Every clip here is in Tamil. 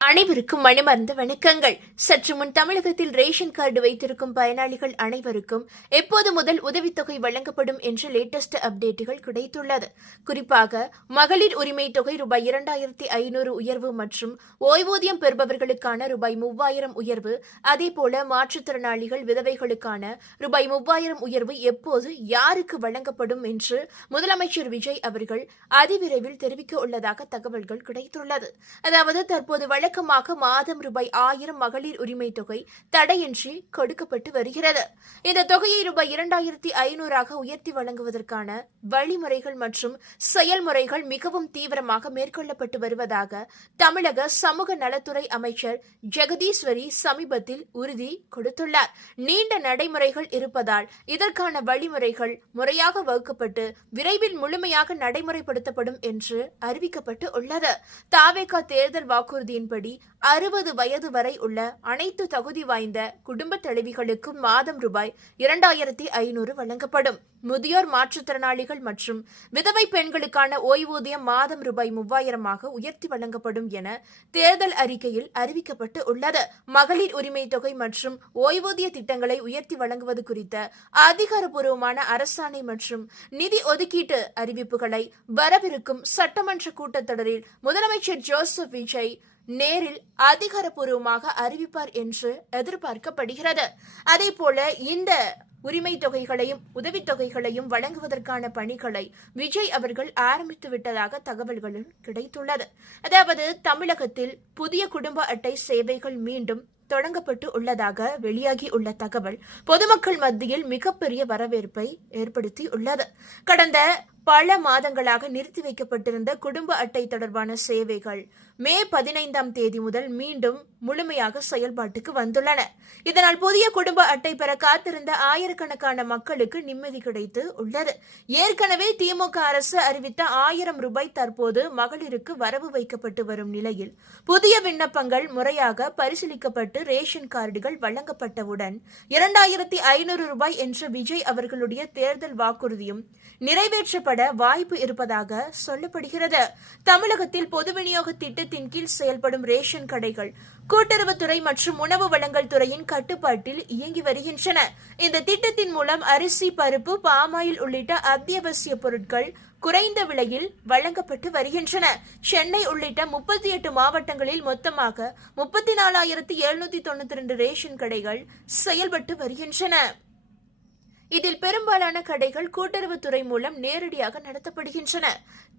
அனைவருக்கும் மனமார்ந்த வணக்கங்கள். சற்று முன் தமிழகத்தில் ரேஷன் கார்டு வைத்திருக்கும் பயனாளிகள் அனைவருக்கும் எப்போது முதல் உதவித்தொகை வழங்கப்படும் என்ற லேட்டஸ்ட் அப்டேட்டுகள் கிடைத்துள்ளது. குறிப்பாக மகளிர் உரிமை தொகை ரூபாய் 2500 உயர்வு மற்றும் ஓய்வூதியம் பெறுபவர்களுக்கான ரூபாய் 3000 உயர்வு, அதேபோல மாற்றுத்திறனாளிகள் விதவைகளுக்கான ரூபாய் 3000 உயர்வு எப்போது யாருக்கு வழங்கப்படும் என்று முதலமைச்சர் விஜய் அவர்கள் அதிவிரைவில் தெரிவிக்க உள்ளதாக தகவல்கள் கிடைத்துள்ளது. அதாவது தற்போது வழக்கமாக மாதம் ரூபாய் 1000 மகளிர் உரிமை தொகை தடையின்றி கொடுக்கப்பட்டு வருகிறது. இந்த தொகையை ரூபாய் 2500 உயர்த்தி வழங்குவதற்கான வழிமுறைகள் மற்றும் செயல்முறைகள் மிகவும் தீவிரமாக மேற்கொள்ளப்பட்டு வருவதாக தமிழக சமூக நலத்துறை அமைச்சர் ஜெகதீஸ்வரி சமீபத்தில் உறுதி கொடுத்துள்ளார். நீண்ட நடைமுறைகள் இருப்பதால் இதற்கான வழிமுறைகள் முறையாக வகுக்கப்பட்டு விரைவில் முழுமையாக நடைமுறைப்படுத்தப்படும் என்று அறிவிக்கப்பட்டு உள்ளது. தாவேகா தேர்தல் வாக்குறுதியின்படி 60 வயது வரை உள்ள அனைத்து தகுதி வாய்ந்த குடும்ப தலைவிகளுக்கும் மாதம் ரூபாய் 2500 வழங்கப்படும். முதியோர், மாற்றுத்திறனாளிகள் மற்றும் விதவை பெண்களுக்கான ஓய்வூதியம் மாதம் ரூபாய் 3000 உயர்த்தி வழங்கப்படும் என தேர்தல் அறிக்கையில் அறிவிக்கப்பட்டு உள்ளது. மகளிர் உரிமை தொகை மற்றும் ஓய்வூதிய திட்டங்களை உயர்த்தி வழங்குவது குறித்த அதிகாரப்பூர்வமான அரசாணை மற்றும் நிதி ஒதுக்கீட்டு அறிவிப்புகளை வரவிருக்கும் சட்டமன்ற கூட்டத்தொடரில் முதலமைச்சர் ஜோசப் விஜய் நேரில் அதிகாரப்பூர்வமாக அறிவிப்பார் என்று எதிர்பார்க்கப்படுகிறது. அதேபோல இந்த உரிமை தொகைகளையும் உதவித்தொகைகளையும் வழங்குவதற்கான பணிகளை விஜய் அவர்கள் ஆரம்பித்து விட்டதாக தகவல்களும் கிடைத்துள்ளது. அதாவது தமிழகத்தில் புதிய குடும்ப அட்டை சேவைகள் மீண்டும் தொடங்கப்பட்டு உள்ளதாக வெளியாகி உள்ள தகவல் பொதுமக்கள் மத்தியில் மிகப்பெரிய வரவேற்பை ஏற்படுத்தி உள்ளது. கடந்த பல மாதங்களாக நிறுத்தி வைக்கப்பட்டிருந்த குடும்ப அட்டை தொடர்பான சேவைகள் மே 15 முதல் மீண்டும் முழுமையாக செயல்பாட்டுக்கு வந்துள்ளன. இதனால் புதிய குடும்ப அட்டை பெற காத்திருந்த ஆயிரக்கணக்கான மக்களுக்கு நிம்மதி கிடைத்து உள்ளது. ஏற்கனவே திமுக அரசு அறிவித்த 1000 ரூபாய் தற்போது மகளிருக்கு வரவு வைக்கப்பட்டு வரும் நிலையில் புதிய விண்ணப்பங்கள் முறையாக பரிசீலிக்கப்பட்டு ரேஷன் கார்டுகள் வழங்கப்பட்டவுடன் 2500 ரூபாய் என்ற விஜய் அவர்களுடைய தேர்தல் வாக்குறுதியும் நிறைவேற்றப்பட வாய்ப்பு இருப்பதாக சொல்லப்படுகிறது. தமிழகத்தில் பொது விநியோக திட்டத்தின் கீழ் செயல்படும் ரேஷன் கடைகள் கூட்டுறவுத்துறை மற்றும் உணவு வழங்கல் துறையின் கட்டுப்பாட்டில் இயங்கி வருகின்றன. இந்த திட்டத்தின் மூலம் அரிசி, பருப்பு, பாமாயில் உள்ளிட்ட அத்தியாவசிய பொருட்கள் குறைந்த விலையில் வழங்கப்பட்டு வருகின்றன. சென்னை உள்ளிட்ட 38 மாவட்டங்களில் மொத்தமாக 34,792 ரேஷன் கடைகள் செயல்பட்டு வருகின்றன. இதில் பெரும்பாலான கடைகள் கூட்டுறவுத்துறை மூலம் நேரடியாக நடத்தப்படுகின்றன.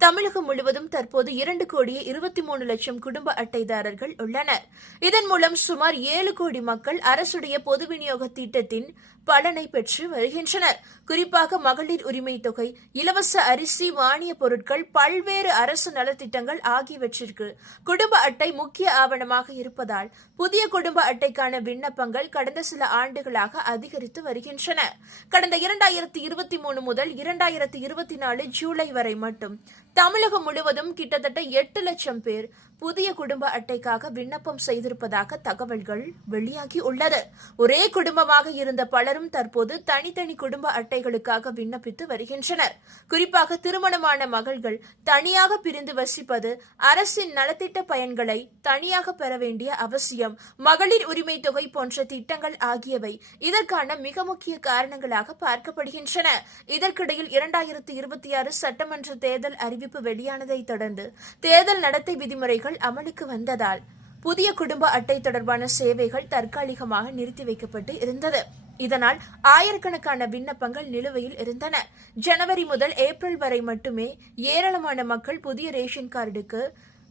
தமிழகம் முழுவதும் தற்போது 2,23,00,000 குடும்ப அட்டைதாரர்கள் உள்ளனர். இதன் மூலம் சுமார் 7 கோடி மக்கள் அரசுடைய பொது விநியோக திட்டத்தின் பலனை பெற்று வருகின்றனர். குறிப்பாக மகளிர் உரிமை தொகை, இலவச அரிசி, மானிய பொருட்கள், பல்வேறு அரசு நலத்திட்டங்கள் ஆகியவற்றிற்கு குடும்ப அட்டை முக்கிய ஆவணமாக இருப்பதால் புதிய குடும்ப அட்டைக்கான விண்ணப்பங்கள் கடந்த சில ஆண்டுகளாக அதிகரித்து வருகின்றன. கடந்த 2023 முதல் 2024 ஜூலை வரை மட்டும் தமிழகம் முழுவதும் கிட்டத்தட்ட 8 லட்சம் பேர் புதிய குடும்ப அட்டைக்காக விண்ணப்பம் செய்திருப்பதாக தகவல்கள் வெளியாகி உள்ளது. ஒரே குடும்பமாக இருந்த பலரும் தற்போது தனித்தனி குடும்ப அட்டைகளுக்காக விண்ணப்பித்து வருகின்றனர். குறிப்பாக திருமணமான மகள்கள் தனியாக பிரிந்து வசிப்பது, அரசின் நலத்திட்ட பயன்களை தனியாக பெற வேண்டிய அவசியம், மகளிர் உரிமை தொகை போன்ற திட்டங்கள் ஆகியவை இதற்கான மிக முக்கிய காரணங்களாக பார்க்கப்படுகின்றன. இதற்கிடையில் 2026 சட்டமன்ற தேர்தல் அறிவிப்பு வெளியானதை தொடர்ந்து தேர்தல் நடத்தை விதிமுறைகள் அமலுக்கு வந்ததால் புதிய குடும்ப அட்டை தொடர்பான சேவைகள் தற்காலிகமாக நிறுத்தி வைக்கப்பட்டு இருந்தது. இதனால் ஆயிரக்கணக்கான விண்ணப்பங்கள் நிலுவையில் இருந்தன. ஜனவரி முதல் ஏப்ரல் வரை மட்டுமே ஏராளமான மக்கள் புதிய ரேஷன் கார்டுக்கு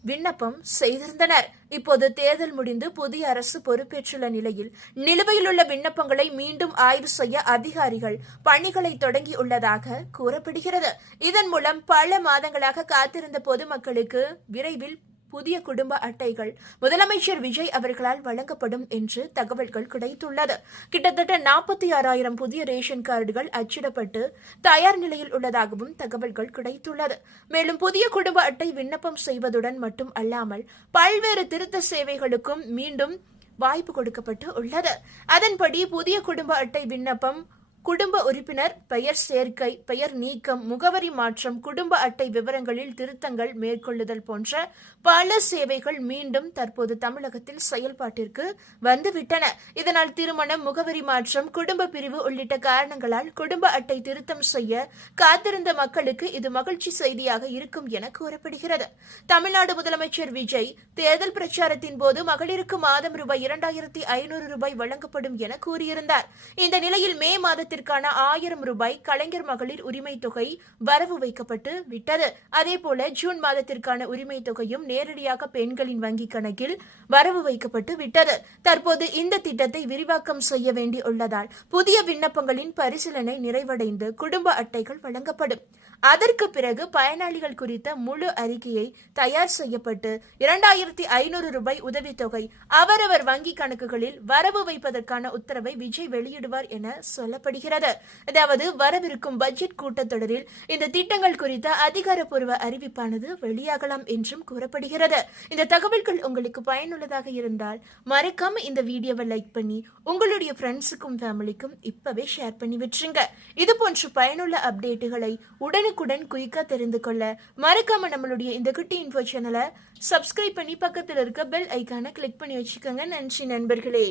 விண்ணப்பம் செய்திருந்தனர். இப்போது தேர்தல் முடிந்து புதிய அரசு பொறுப்பேற்றுள்ள நிலையில் நிலுவையில் உள்ள விண்ணப்பங்களை மீண்டும் ஆய்வு செய்ய அதிகாரிகள் பணிகளை தொடங்கியுள்ளதாக கூறப்படுகிறது. இதன் மூலம் பல மாதங்களாக காத்திருந்த பொதுமக்களுக்கு விரைவில் புதிய குடும்ப அட்டைகள் முதலமைச்சர் விஜய் அவர்களால் வழங்கப்படும் என்று தகவல்கள் கிடைத்துள்ளது. கிட்டத்தட்ட 46,000 புதிய ரேஷன் கார்டுகள் அச்சிடப்பட்டு தயார் நிலையில் உள்ளதாகவும் தகவல்கள் கிடைத்துள்ளது. மேலும் புதிய குடும்ப அட்டை விண்ணப்பம் செய்வதுடன் மட்டும் அல்லாமல் பல்வேறு திருத்த சேவைகளுக்கும் மீண்டும் வாய்ப்பு கொடுக்கப்பட்டு உள்ளது. அதன்படி புதிய குடும்ப அட்டை விண்ணப்பம் குடும்ப உறுப்பினர் பெயர் சேர்க்கை, பெயர் நீக்கம், முகவரி மாற்றம், குடும்ப அட்டை விவரங்களில் திருத்தங்கள் மேற்கொள்ளுதல் போன்ற பல சேவைகள் மீண்டும் தற்போது தமிழகத்தில் செயல்பாட்டிற்கு வந்துவிட்டன. இதனால் திருமணம், முகவரி மாற்றம், குடும்ப பிரிவு உள்ளிட்ட காரணங்களால் குடும்ப அட்டை திருத்தம் செய்ய காத்திருந்த மக்களுக்கு இது மகிழ்ச்சி செய்தியாக இருக்கும் என கூறப்படுகிறது. தமிழ்நாடு முதலமைச்சர் விஜய் தேர்தல் பிரச்சாரத்தின் போது மகளிருக்கு மாதம் ரூபாய் 2500 வழங்கப்படும் என கூறியிருந்தார். இந்த நிலையில் மே மாதத்திற்கான 1000 ரூபாய் கலைஞர் மகளிர் உரிமை தொகை வரவு வைக்கப்பட்டு விட்டது. அதேபோல ஜூன் மாதத்திற்கான உரிமை தொகையும் நேரடியாக பெண்களின் வங்கிக் கணக்கில் வரவு வைக்கப்பட்டு விட்டது. தற்போது இந்த திட்டத்தை விரிவாக்கம் செய்ய வேண்டியுள்ளதால் புதிய விண்ணப்பங்களின் பரிசீலனை நிறைவடைந்து குடும்ப அட்டைகள் வழங்கப்படும். அதற்கு பிறகு பயனாளிகள் குறித்த முழு அறிக்கையை தயார் செய்யப்பட்டு 2500 ரூபாய் உதவித்தொகை அவரவர் வங்கி கணக்குகளில் வரவு வைப்பதற்கான உத்தரவை விஜய் வெளியிடுவார் என சொல்லப்படுகிறது. அதாவது வரவிருக்கும் பட்ஜெட் கூட்டத்தொடரில் இந்த திட்டங்கள் குறித்த அதிகாரப்பூர்வ அறிவிப்பானது வெளியாகலாம் என்றும் கூறப்படுகிறது. இந்த தகவல்கள் உங்களுக்கு பயனுள்ளதாக இருந்தால் மறக்காம இந்த வீடியோவை லைக் பண்ணி உங்களுடைய ஃப்ரெண்ட்ஸுக்கும் ஃபேமிலிக்கும் இப்பவே ஷேர் பண்ணி விட்டுருங்க. இது போன்ற பயனுள்ள அப்டேட்டுகளை உடனுக்குடன் குயிக்கா தெரிந்து கொள்ள மறக்காம நம்மளுடைய இந்த குட்டி இன்ஃபோ சேனலை சப்ஸ்கிரைப் பண்ணி பக்கத்தில் இருக்க பெல் ஐக்கானை கிளிக் பண்ணி வச்சுக்கோங்க. நன்றி நண்பர்களே.